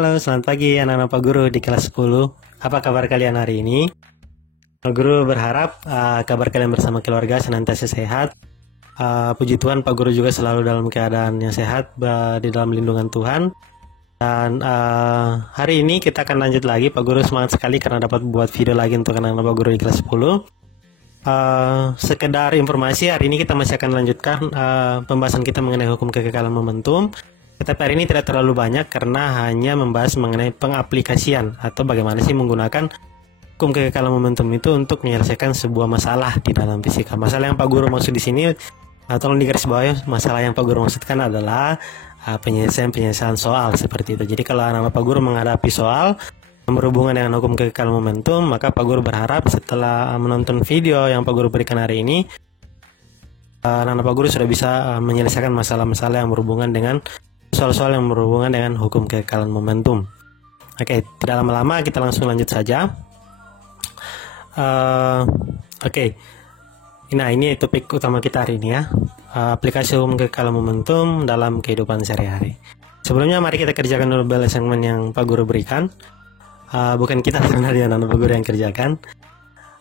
Halo, selamat pagi anak-anak Pak Guru di kelas 10. Apa kabar kalian hari ini? Pak Guru berharap kabar kalian bersama keluarga senantiasa sehat. Puji Tuhan, Pak Guru juga selalu dalam keadaan yang sehat, di dalam lindungan Tuhan. Dan hari ini kita akan lanjut lagi. Pak Guru semangat sekali karena dapat buat video lagi untuk anak-anak Pak Guru di kelas 10. Sekedar informasi, hari ini kita masih akan lanjutkan pembahasan kita mengenai hukum kekekalan momentum. Tetapi hari ini tidak terlalu banyak karena hanya membahas mengenai pengaplikasian atau bagaimana sih menggunakan hukum kekekalan momentum itu untuk menyelesaikan sebuah masalah di dalam fisika. Masalah yang Pak Guru maksud di sini, tolong digarisbawahi, masalah yang Pak Guru maksudkan adalah penyelesaian soal seperti itu. Jadi kalau anak-anak Pak Guru menghadapi soal yang berhubungan dengan hukum kekekalan momentum, maka Pak Guru berharap setelah menonton video yang Pak Guru berikan hari ini, anak-anak Pak Guru sudah bisa menyelesaikan masalah-masalah yang berhubungan dengan soal-soal yang berhubungan dengan hukum kekekalan momentum. Oke, tidak lama-lama kita langsung lanjut saja. Oke. Nah, ini topik utama kita hari ini ya. Aplikasi hukum kekekalan momentum dalam kehidupan sehari-hari. Sebelumnya mari kita kerjakan dulu bel assignment yang Pak Guru berikan. Bukan kita sebenarnya, anak-anak Pak Guru yang kerjakan.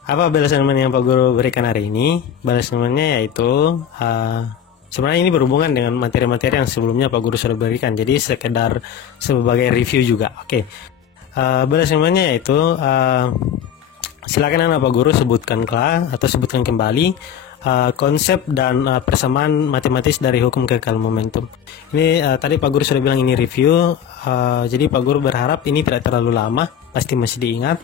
Apa bel assignment yang Pak Guru berikan hari ini? Bel assignment-nya yaitu sebenarnya ini berhubungan dengan materi-materi yang sebelumnya Pak Guru sudah berikan. Jadi sekedar sebagai review juga. Oke. Bel assignment-nya yaitu silakan anak Pak Guru sebutkanlah atau sebutkan kembali konsep dan persamaan matematis dari hukum kekekalan momentum. Ini tadi Pak Guru sudah bilang ini review, jadi Pak Guru berharap ini tidak terlalu lama, pasti masih diingat.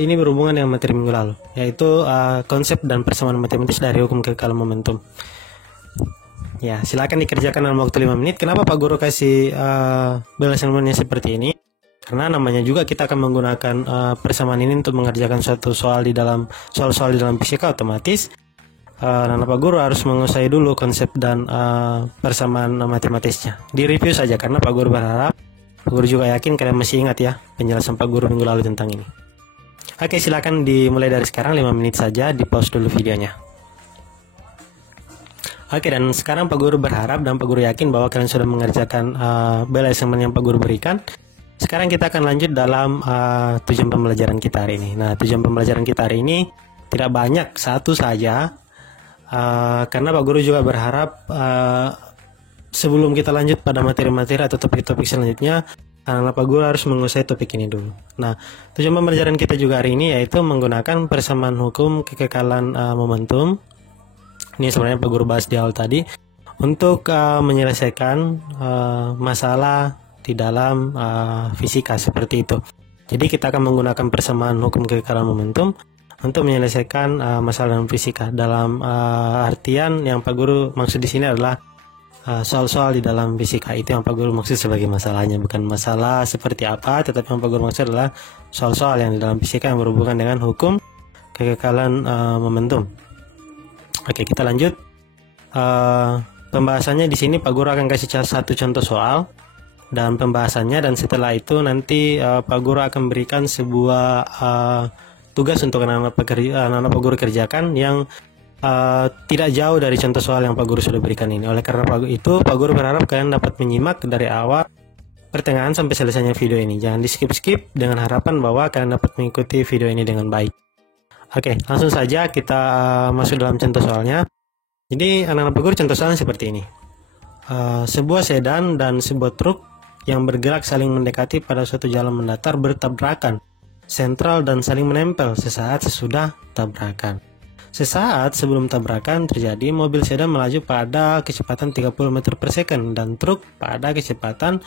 Ini berhubungan dengan materi minggu lalu, yaitu konsep dan persamaan matematis dari hukum kekekalan momentum. Ya, silakan dikerjakan dalam waktu 5 menit. Kenapa Pak Guru kasih bel assignment-nya seperti ini? Karena namanya juga kita akan menggunakan persamaan ini untuk mengerjakan suatu soal di dalam soal-soal di dalam fisika, otomatis Pak Guru harus menguasai dulu konsep dan persamaan matematisnya. Di review saja karena Pak Guru berharap, Pak Guru juga yakin kalian masih ingat ya penjelasan Pak Guru minggu lalu tentang ini. Oke, silakan dimulai dari sekarang 5 menit saja, di pause dulu videonya. Oke, dan sekarang Pak Guru berharap dan Pak Guru yakin bahwa kalian sudah mengerjakan bel assignment yang Pak Guru berikan. Sekarang kita akan lanjut dalam tujuan pembelajaran kita hari ini. Nah, tujuan pembelajaran kita hari ini tidak banyak, satu saja. Karena Pak Guru juga berharap sebelum kita lanjut pada materi-materi atau topik-topik selanjutnya, anak Pak Guru harus menguasai topik ini dulu. Nah, tujuan pembelajaran kita juga hari ini yaitu menggunakan persamaan hukum kekekalan momentum. Ini sebenarnya Pak Guru bahas di awal tadi untuk menyelesaikan masalah di dalam fisika seperti itu. Jadi kita akan menggunakan persamaan hukum kekekalan momentum untuk menyelesaikan masalah dalam fisika. Dalam artian yang Pak Guru maksud di sini adalah soal-soal di dalam fisika. Itu yang Pak Guru maksud sebagai masalahnya, bukan masalah seperti apa, tetapi yang Pak Guru maksud adalah soal-soal yang di dalam fisika yang berhubungan dengan hukum kekekalan momentum. Oke, kita lanjut. Pembahasannya di sini Pak Guru akan kasih satu contoh soal dan pembahasannya, dan setelah itu nanti Pak Guru akan berikan sebuah tugas untuk anak-anak Pak Guru kerjakan yang tidak jauh dari contoh soal yang Pak Guru sudah berikan ini. Oleh karena itu Pak Guru berharap kalian dapat menyimak dari awal pertengahan sampai selesainya video ini. Jangan di skip-skip, dengan harapan bahwa kalian dapat mengikuti video ini dengan baik. Oke, langsung saja kita masuk dalam contoh soalnya. Jadi anak-anak Pak Guru contoh soalnya seperti ini. Sebuah sedan dan sebuah truk yang bergerak saling mendekati pada suatu jalan mendatar bertabrakan, sentral dan saling menempel sesaat sesudah tabrakan. Sesaat sebelum tabrakan terjadi, mobil sedan melaju pada kecepatan 30 meter per second dan truk pada kecepatan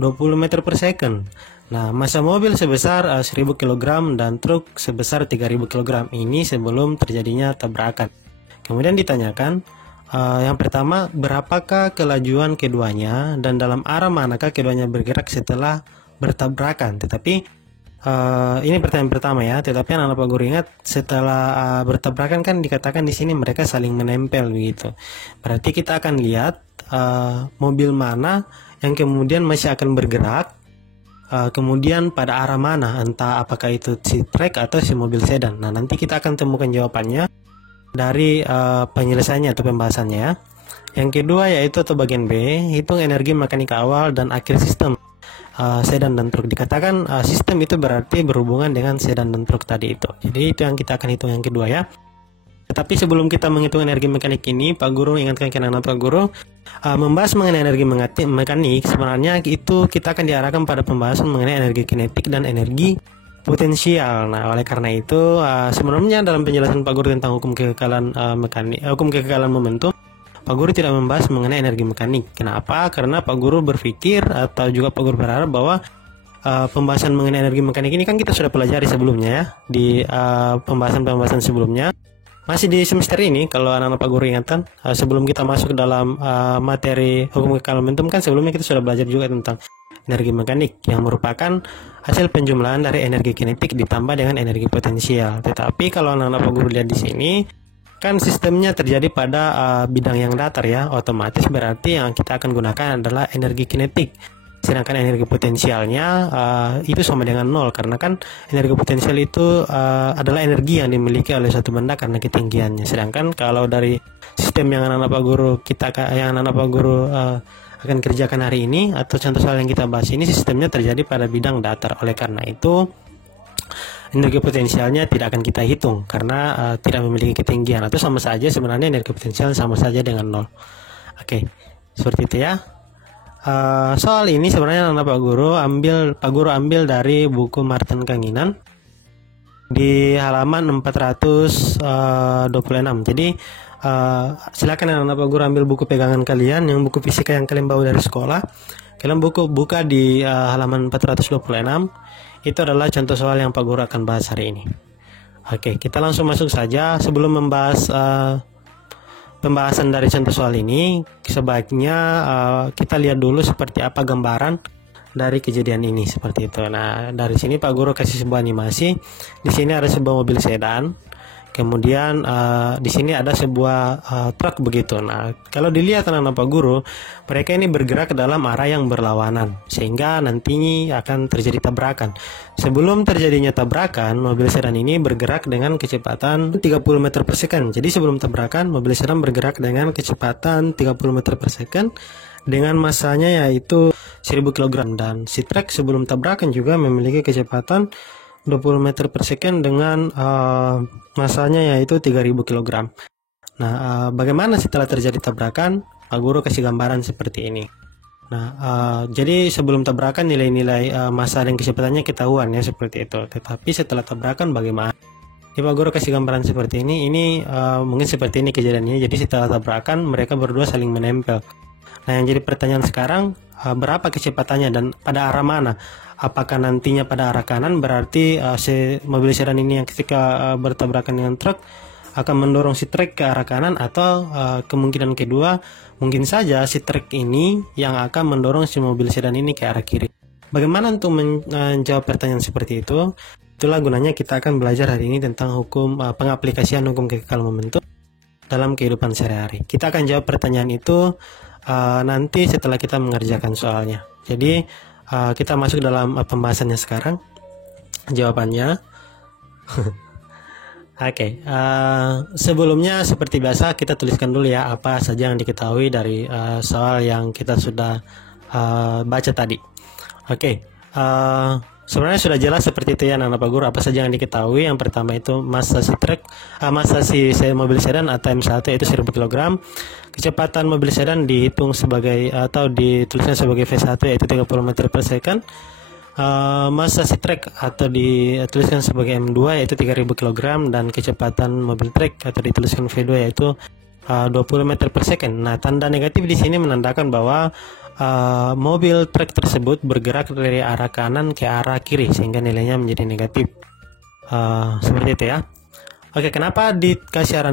20 meter per second. Nah, massa mobil sebesar 1000 kg dan truk sebesar 3000 kg. Ini sebelum terjadinya tabrakan. Kemudian ditanyakan, yang pertama, berapakah kelajuan keduanya dan dalam arah manakah keduanya bergerak setelah bertabrakan? Tetapi ini pertanyaan pertama ya. Tetapi anak-anak Pak Guru ingat, setelah bertabrakan kan dikatakan di sini mereka saling menempel begitu. Berarti kita akan lihat mobil mana yang kemudian masih akan bergerak, kemudian pada arah mana, entah apakah itu si truk atau si mobil sedan. Nah, nanti kita akan temukan jawabannya dari penyelesaiannya atau pembahasannya ya. Yang kedua yaitu atau bagian B, hitung energi mekanika awal dan akhir sistem. sedan dan truk. Dikatakan sistem itu berarti berhubungan dengan sedan dan truk tadi itu. Jadi itu yang kita akan hitung yang kedua ya. Tetapi sebelum kita menghitung energi mekanik ini, Pak Guru ingatkan ke anak Pak Guru, membahas mengenai energi mekanik, sebenarnya itu kita akan diarahkan pada pembahasan mengenai energi kinetik dan energi potensial. Nah, oleh karena itu, sebenarnya dalam penjelasan Pak Guru tentang hukum kekekalan mekanik, hukum kekekalan momentum, Pak Guru tidak membahas mengenai energi mekanik. Kenapa? Karena Pak Guru berpikir atau juga Pak Guru berharap bahwa pembahasan mengenai energi mekanik ini kan kita sudah pelajari sebelumnya ya, di pembahasan-pembahasan sebelumnya. Masih di semester ini, kalau anak-anak Pak Guru ingatkan, sebelum kita masuk ke dalam materi hukum kekekalan momentum kan sebelumnya kita sudah belajar juga tentang energi mekanik yang merupakan hasil penjumlahan dari energi kinetik ditambah dengan energi potensial. Tetapi kalau anak-anak Pak Guru lihat di sini, kan sistemnya terjadi pada bidang yang datar ya, otomatis berarti yang kita akan gunakan adalah energi kinetik. Sedangkan energi potensialnya itu sama dengan nol, karena kan energi potensial itu adalah energi yang dimiliki oleh suatu benda karena ketinggiannya. Sedangkan kalau dari sistem yang anak-anak Pak Guru akan kerjakan hari ini atau contoh soal yang kita bahas ini, sistemnya terjadi pada bidang datar. Oleh karena itu energi potensialnya tidak akan kita hitung karena tidak memiliki ketinggian, atau sama saja sebenarnya energi potensial sama saja dengan nol. Oke, seperti itu ya. Soal ini sebenarnya Pak Guru ambil dari buku Martin Kanginan di halaman 426. Jadi silakan anak Pak Guru ambil buku pegangan kalian, yang buku fisika yang kalian bawa dari sekolah. Kalian buka di halaman 426. Itu adalah contoh soal yang Pak Guru akan bahas hari ini. Oke, kita langsung masuk saja. Sebelum membahas pembahasan dari contoh soal ini, sebaiknya kita lihat dulu seperti apa gambaran dari kejadian ini, seperti itu. Nah, dari sini Pak Guru kasih sebuah animasi. Di sini ada sebuah mobil sedan. Kemudian di sini ada sebuah truk begitu. Nah, kalau dilihat anak-anak Pak Guru, mereka ini bergerak ke dalam arah yang berlawanan, sehingga nantinya akan terjadi tabrakan. Sebelum terjadinya tabrakan, mobil sedan ini bergerak dengan kecepatan 30 meter per second. Jadi sebelum tabrakan, mobil sedan bergerak dengan kecepatan 30 meter per second dengan masanya yaitu 1000 kg. Dan si truk sebelum tabrakan juga memiliki kecepatan 20 meter per second dengan masanya yaitu 3000 kg. Nah, bagaimana setelah terjadi tabrakan? Pak Guru kasih gambaran seperti ini. Nah, jadi sebelum tabrakan nilai-nilai massa dan kecepatannya ketahuan ya, seperti itu. Tetapi setelah tabrakan bagaimana? Pak Guru kasih gambaran seperti ini. Ini mungkin seperti ini kejadiannya. Jadi setelah tabrakan mereka berdua saling menempel. Nah, yang jadi pertanyaan sekarang, berapa kecepatannya dan pada arah mana? Apakah nantinya pada arah kanan, berarti si mobil sedan ini yang ketika bertabrakan dengan truk akan mendorong si truk ke arah kanan, atau kemungkinan kedua mungkin saja si truk ini yang akan mendorong si mobil sedan ini ke arah kiri. Bagaimana untuk menjawab pertanyaan seperti itu? Itulah gunanya kita akan belajar hari ini tentang hukum pengaplikasian hukum kekekalan momentum dalam kehidupan sehari-hari. Kita akan jawab pertanyaan itu nanti setelah kita mengerjakan soalnya. Jadi kita masuk dalam pembahasannya sekarang. Jawabannya Oke, sebelumnya seperti biasa kita tuliskan dulu ya apa saja yang diketahui dari soal yang kita sudah baca tadi. Oke, sebenarnya sudah jelas seperti itu ya anak Pak Guru, apa saja yang diketahui. Yang pertama itu massa si truk, massa si mobil sedan atau M1 yaitu 1000 kg. Kecepatan mobil sedan dihitung sebagai atau dituliskan sebagai V1 yaitu 30 meter per second. Massa si truk atau dituliskan sebagai M2 yaitu 3000 kg, dan kecepatan mobil truk atau dituliskan V2 yaitu 20 meter per second. Nah, tanda negatif di sini menandakan bahwa mobil truk tersebut bergerak dari arah kanan ke arah kiri sehingga nilainya menjadi negatif. Seperti itu ya. Oke, kenapa dikasih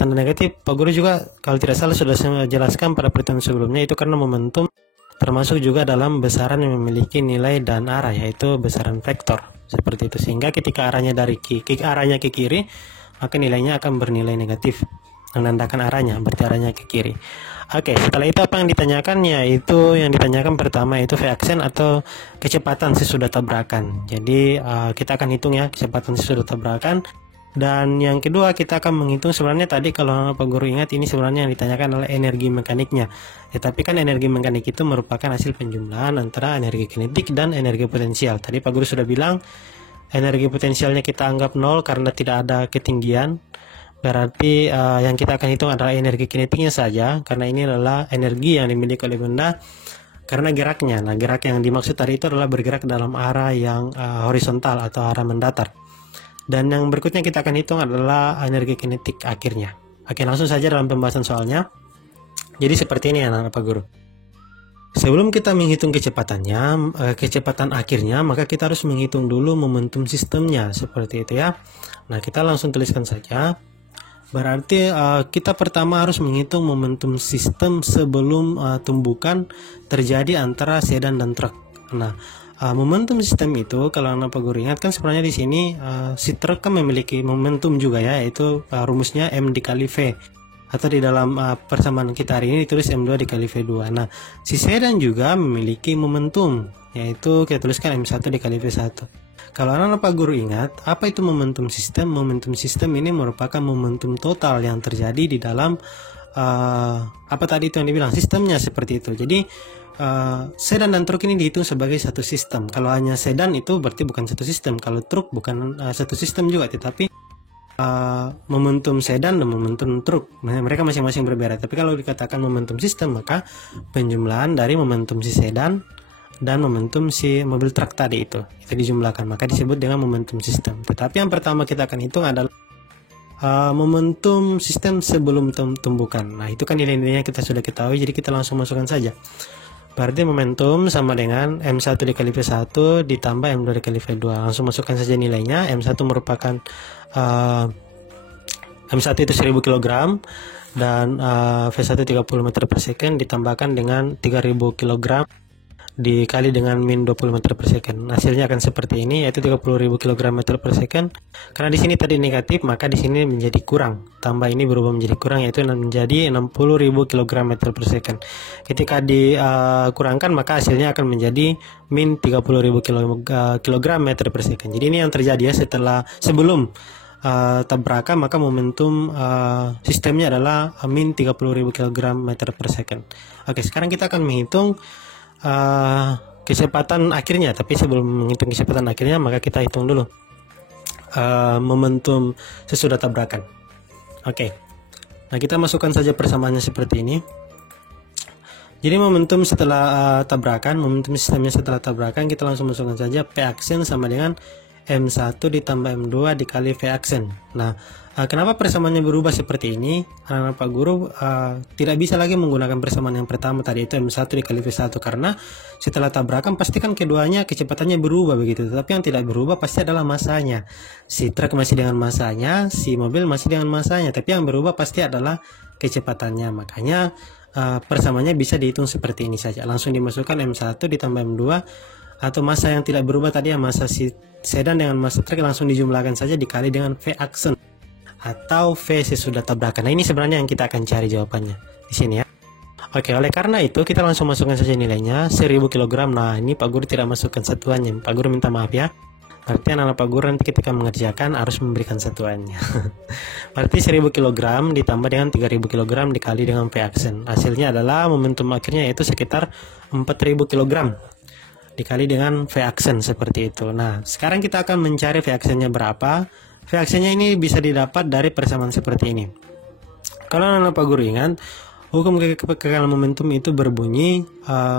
tanda negatif? Pak Guru juga kalau tidak salah sudah jelaskan pada pertemuan sebelumnya, itu karena momentum termasuk juga dalam besaran yang memiliki nilai dan arah, yaitu besaran vektor. Seperti itu, sehingga ketika arahnya arahnya ke kiri, maka nilainya akan bernilai negatif, menandakan arahnya, berarti arahnya ke kiri. Oke, setelah itu apa yang ditanyakan? Yaitu yang ditanyakan pertama itu V-aksen atau kecepatan sesudah tabrakan. Jadi kita akan hitung ya kecepatan sesudah tabrakan. Dan yang kedua kita akan menghitung sebenarnya tadi kalau Pak Guru ingat ini sebenarnya yang ditanyakan adalah energi mekaniknya. Ya, tapi kan energi mekanik itu merupakan hasil penjumlahan antara energi kinetik dan energi potensial. Tadi Pak Guru sudah bilang energi potensialnya kita anggap 0 karena tidak ada ketinggian. Berarti yang kita akan hitung adalah energi kinetiknya saja karena ini adalah energi yang dimiliki oleh benda karena geraknya. Nah, gerak yang dimaksud tadi itu adalah bergerak dalam arah yang horizontal atau arah mendatar. Dan yang berikutnya kita akan hitung adalah energi kinetik akhirnya. Oke, langsung saja dalam pembahasan soalnya. Jadi seperti ini anak-anak Pak Guru. Sebelum kita menghitung kecepatannya, kecepatan akhirnya, maka kita harus menghitung dulu momentum sistemnya, seperti itu ya. Nah, kita langsung tuliskan saja. Berarti kita pertama harus menghitung momentum sistem sebelum tumbukan terjadi antara sedan dan truk. Nah, momentum sistem itu kalau Anda Pak Guru ingat kan sebenarnya di sini si truk kan memiliki momentum juga ya, yaitu rumusnya M dikali V, atau di dalam persamaan kita hari ini ditulis M2 dikali V2. Nah, si sedan juga memiliki momentum, yaitu kita tuliskan M1 dikali V1. Kalau anak Pak Guru ingat, apa itu momentum sistem? Momentum sistem ini merupakan momentum total yang terjadi di dalam apa tadi itu yang dibilang sistemnya seperti itu. Jadi sedan dan truk ini dihitung sebagai satu sistem. Kalau hanya sedan itu berarti bukan satu sistem. Kalau truk bukan satu sistem juga, tetapi momentum sedan dan momentum truk mereka masing-masing berbeda. Tapi kalau dikatakan momentum sistem, maka penjumlahan dari momentum si sedan dan momentum si mobil truk tadi itu dijumlahkan, maka disebut dengan momentum sistem. Tetapi yang pertama kita akan hitung adalah momentum sistem sebelum tumbukan. Nah, itu kan nilai-nilainya kita sudah ketahui, jadi kita langsung masukkan saja. Berarti momentum sama dengan M1 dikali V1 ditambah M2 dikali V2. Langsung masukkan saja nilainya. M1 merupakan M1 itu 1000 kg dan V1 30 meter per second ditambahkan dengan 3000 kg dikali dengan min 20 meter per second. Hasilnya akan seperti ini, yaitu 30.000 kg meter per second. Karena di sini tadi negatif, maka di sini menjadi kurang. Tambah ini berubah menjadi kurang, yaitu menjadi 60.000 kg meter per second. Ketika dikurangkan, maka hasilnya akan menjadi min 30.000 kg meter per second. Jadi ini yang terjadi ya sebelum tabrakan, maka momentum sistemnya adalah min 30.000 kg meter per second. Oke, sekarang kita akan menghitung kecepatan akhirnya. Tapi sebelum menghitung kecepatan akhirnya, maka kita hitung dulu momentum sesudah tabrakan. Oke. Nah, kita masukkan saja persamaannya seperti ini. Jadi momentum setelah tabrakan, momentum sistemnya setelah tabrakan, kita langsung masukkan saja P aksen sama dengan M1 ditambah M2 dikali V aksen. Nah, kenapa persamaannya berubah seperti ini? Anak-anak Pak Guru tidak bisa lagi menggunakan persamaan yang pertama tadi, itu M1 dikali V1, karena setelah tabrakan pasti kan keduanya kecepatannya berubah begitu. Tetapi yang tidak berubah pasti adalah masanya. Si truk masih dengan masanya, si mobil masih dengan masanya, tapi yang berubah pasti adalah kecepatannya. Makanya persamaannya bisa dihitung seperti ini saja. Langsung dimasukkan M1 ditambah M2, atau massa yang tidak berubah tadi ya, massa si sedan dengan massa truk langsung dijumlahkan saja dikali dengan V aksen atau V sesudah tabrakan. Nah, ini sebenarnya yang kita akan cari jawabannya di sini ya. Oke, oleh karena itu kita langsung masukkan saja nilainya 1000 kg. Nah, ini Pak Guru tidak masukkan satuannya. Pak Guru minta maaf ya. Berarti anak-anak Pak Guru nanti ketika mengerjakan harus memberikan satuannya. Berarti 1000 kg ditambah dengan 3000 kg dikali dengan V aksen. Hasilnya adalah momentum akhirnya yaitu sekitar 4000 kg dikali dengan V aksen seperti itu. Nah, sekarang kita akan mencari V aksennya berapa. V aksennya ini bisa didapat dari persamaan seperti ini. Kalau anak Pak Guru ingat, hukum kekekalan momentum itu berbunyi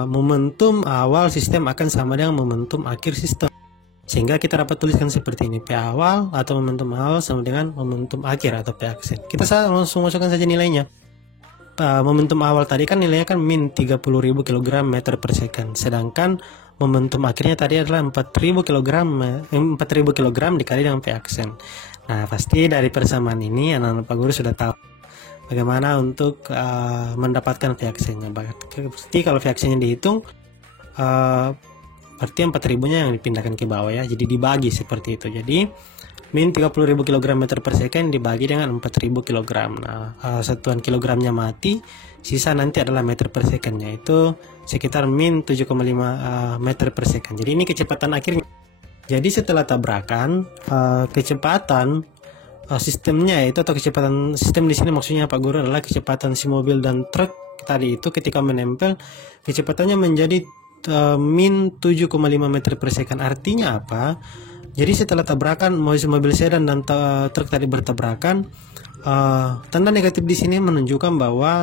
momentum awal sistem akan sama dengan momentum akhir sistem. Sehingga kita dapat tuliskan seperti ini, P awal atau momentum awal sama dengan momentum akhir atau P aksen. Kita langsung masukkan saja nilainya. Momentum awal tadi kan nilainya kan min 30.000 kg meter per second, sedangkan momentum akhirnya tadi adalah 4000 kg dikali dengan V aksen. Nah, pasti dari persamaan ini anak-anak Pak Guru sudah tahu bagaimana untuk mendapatkan V aksennya. Pasti kalau V aksennya dihitung berarti 4000-nya yang dipindahkan ke bawah ya, jadi dibagi seperti itu. Jadi min 30.000 kg meter per second dibagi dengan 4.000 kg. Nah, satuan kilogramnya mati, sisa nanti adalah meter per second, yaitu sekitar min 7,5 meter per second. Jadi ini kecepatan akhirnya. Jadi setelah tabrakan, kecepatan sistemnya itu, atau kecepatan sistem di sini maksudnya Pak Guru adalah kecepatan si mobil dan truk tadi itu ketika menempel kecepatannya menjadi min 7,5 meter per second. Artinya apa? Jadi setelah tabrakan mobil sedan dan truk tadi bertabrakan, tanda negatif di sini menunjukkan bahwa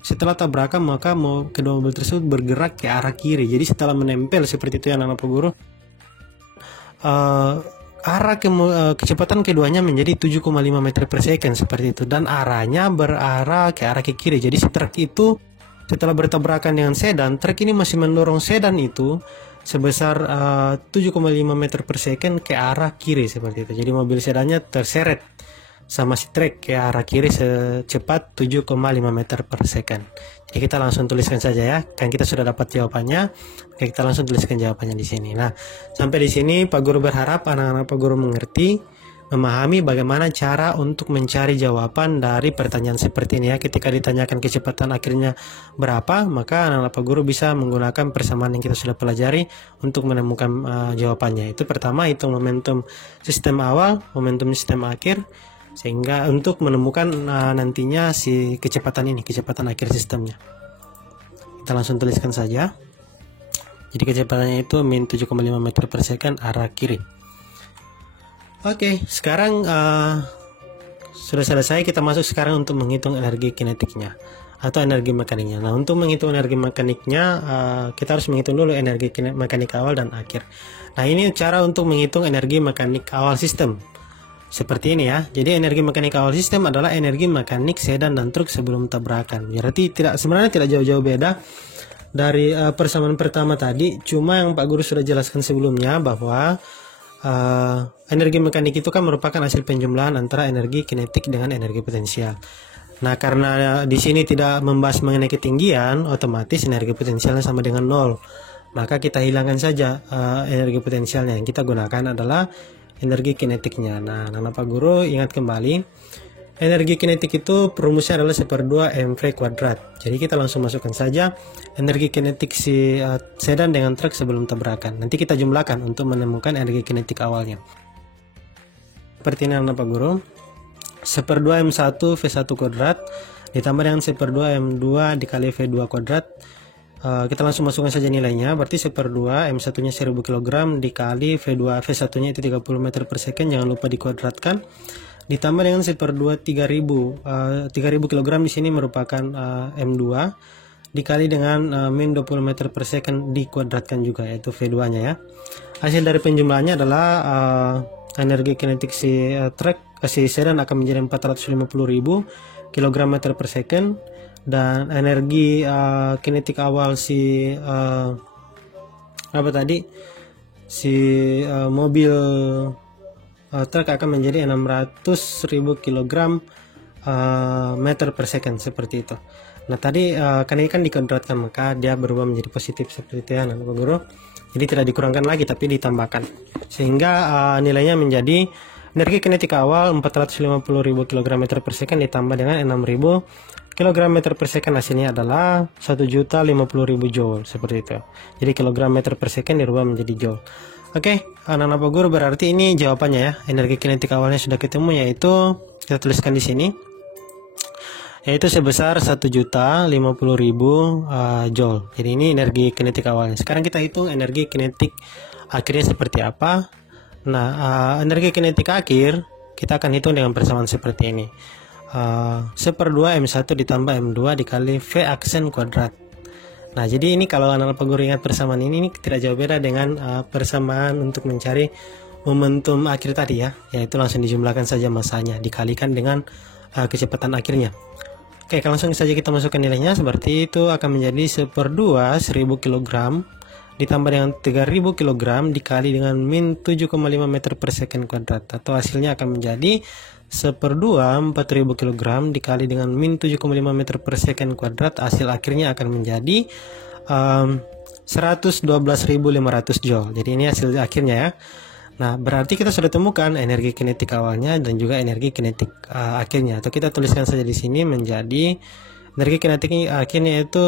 setelah tabrakan maka kedua mobil tersebut bergerak ke arah kiri. Jadi setelah menempel seperti itu ya anak-anak Pak Guru, kecepatan keduanya menjadi 7,5 meter per second seperti itu, dan arahnya berarah ke arah ke kiri. Jadi si truk itu setelah bertabrakan dengan sedan, truk ini masih mendorong sedan itu sebesar 7,5 meter per second ke arah kiri seperti itu. Jadi mobil sedannya terseret sama si truk ke arah kiri secepat 7,5 meter per second. Jadi kita langsung tuliskan saja ya, kan kita sudah dapat jawabannya. Oke, kita langsung tuliskan jawabannya di sini. Nah, sampai di sini Pak Guru berharap anak-anak Pak Guru mengerti, memahami bagaimana cara untuk mencari jawaban dari pertanyaan seperti ini ya. Ketika ditanyakan kecepatan akhirnya berapa, maka anak-anak Pak Guru bisa menggunakan persamaan yang kita sudah pelajari untuk menemukan jawabannya. Itu pertama, hitung momentum sistem awal, momentum sistem akhir, sehingga untuk menemukan nantinya si kecepatan ini, kecepatan akhir sistemnya. Kita langsung tuliskan saja. Jadi kecepatannya itu min 7,5 meter per second arah kiri. Oke, sekarang sudah selesai. Kita masuk sekarang untuk menghitung energi kinetiknya atau energi mekaniknya. Nah, untuk menghitung energi mekaniknya, kita harus menghitung dulu energi mekanik awal dan akhir. Nah, ini cara untuk menghitung energi mekanik awal sistem. Seperti ini ya. Jadi energi mekanik awal sistem adalah energi mekanik sedan dan truk sebelum tabrakan. Berarti sebenarnya tidak jauh-jauh beda dari persamaan pertama tadi. Cuma yang Pak Guru sudah jelaskan sebelumnya bahwa energi mekanik itu kan merupakan hasil penjumlahan antara energi kinetik dengan energi potensial. Nah, karena di sini tidak membahas mengenai ketinggian, otomatis energi potensialnya sama dengan 0. Maka kita hilangkan saja energi potensialnya. Yang kita gunakan adalah energi kinetiknya. Nah, Pak Guru ingat kembali, energi kinetik itu rumusnya adalah 1/2 mv kuadrat. Jadi kita langsung masukkan saja energi kinetik si sedan dengan truk sebelum tabrakan. Nanti kita jumlahkan untuk menemukan energi kinetik awalnya. Seperti ini Pak Guru, 1/2 m1 v1 kuadrat ditambah dengan 1/2 m2 dikali v2 kuadrat. Kita langsung masukkan saja nilainya. Berarti 1/2 m1 nya 1000 kg dikali v1 nya itu 30 meter per second, jangan lupa dikuadratkan, ditambah dengan 1/2 3000 kg di sini merupakan m2 dikali dengan min 20 meter per second dikuadratkan juga, yaitu v2 nya ya. Hasil dari penjumlahannya adalah energi kinetik si truk si sedan akan menjadi 450.000 kg meter per second, dan energi kinetik awal si mobil truk akan menjadi 600.000 kg meter per second seperti itu. Nah, tadi karena ini kan dikuadratkan maka dia berubah menjadi positif seperti itu ya Pak Guru. Jadi tidak dikurangkan lagi tapi ditambahkan, sehingga nilainya menjadi energi kinetik awal 450.000 kg meter per second ditambah dengan 6.000 kg meter per second, hasilnya adalah 1.050.000 joule seperti itu. Jadi kilogram meter per second dirubah menjadi joule. Oke, anak-anak Pak Guru, berarti ini jawabannya ya. Energi kinetik awalnya sudah ketemu, yaitu kita tuliskan di sini, yaitu sebesar 1.050.000 joule. Jadi ini energi kinetik awalnya. Sekarang kita hitung energi kinetik akhirnya seperti apa. Nah, energi kinetik akhir kita akan hitung dengan persamaan seperti ini. 1/2 m1 ditambah m2 dikali v aksen kuadrat. Nah, jadi ini kalau anak-anak Pak Guru ingat persamaan ini tidak jauh beda dengan persamaan untuk mencari momentum akhir tadi ya, yaitu langsung dijumlahkan saja masanya dikalikan dengan kecepatan akhirnya. Oke, langsung saja kita masukkan nilainya. Seperti itu akan menjadi 1/2 1000 kg ditambah dengan 3000 kg dikali dengan min 7,5 meter per second kuadrat, atau hasilnya akan menjadi 1/2 4000 kg dikali dengan min 7,5 meter per second kuadrat. Hasil akhirnya akan menjadi 112.500 joule. Jadi ini hasil akhirnya ya. Nah, berarti kita sudah temukan energi kinetik awalnya dan juga energi kinetik akhirnya. Atau kita tuliskan saja di sini menjadi energi kinetik akhirnya itu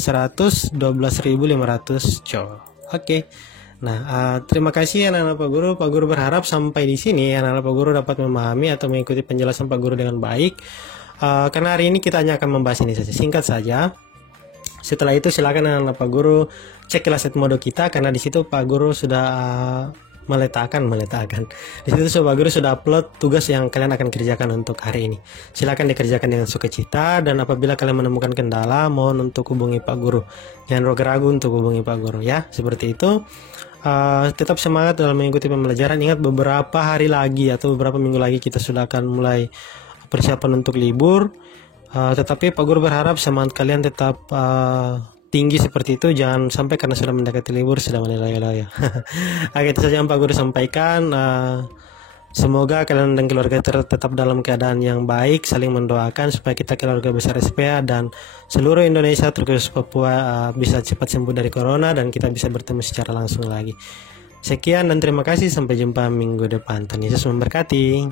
112.500 joule. Oke. Nah, terima kasih anak-anak Pak Guru. Pak Guru berharap sampai di sini anak-anak Pak Guru dapat memahami atau mengikuti penjelasan Pak Guru dengan baik. Karena hari ini kita hanya akan membahas ini saja, singkat saja. Setelah itu silakan anak-anak Pak Guru cek Classroom mode kita, karena di situ Pak Guru sudah meletakkan. Di situ Pak Guru sudah upload tugas yang kalian akan kerjakan untuk hari ini. Silakan dikerjakan dengan sukacita, dan apabila kalian menemukan kendala, mohon untuk hubungi Pak Guru. Jangan ragu-ragu untuk hubungi Pak Guru ya. Seperti itu. Tetap semangat dalam mengikuti pembelajaran. Ingat, beberapa hari lagi atau beberapa minggu lagi kita sudah akan mulai persiapan untuk libur. Tetapi Pak Guru berharap semangat kalian tetap tinggi seperti itu. Jangan sampai karena sudah mendekati libur sudah menilai-nilai ya. Oke, itu saja yang Pak Guru sampaikan. Semoga kalian dan keluarga tetap dalam keadaan yang baik, saling mendoakan supaya kita keluarga besar SPA dan seluruh Indonesia terkhusus Papua bisa cepat sembuh dari corona dan kita bisa bertemu secara langsung lagi. Sekian dan terima kasih, sampai jumpa minggu depan. Tuhan Yesus memberkati.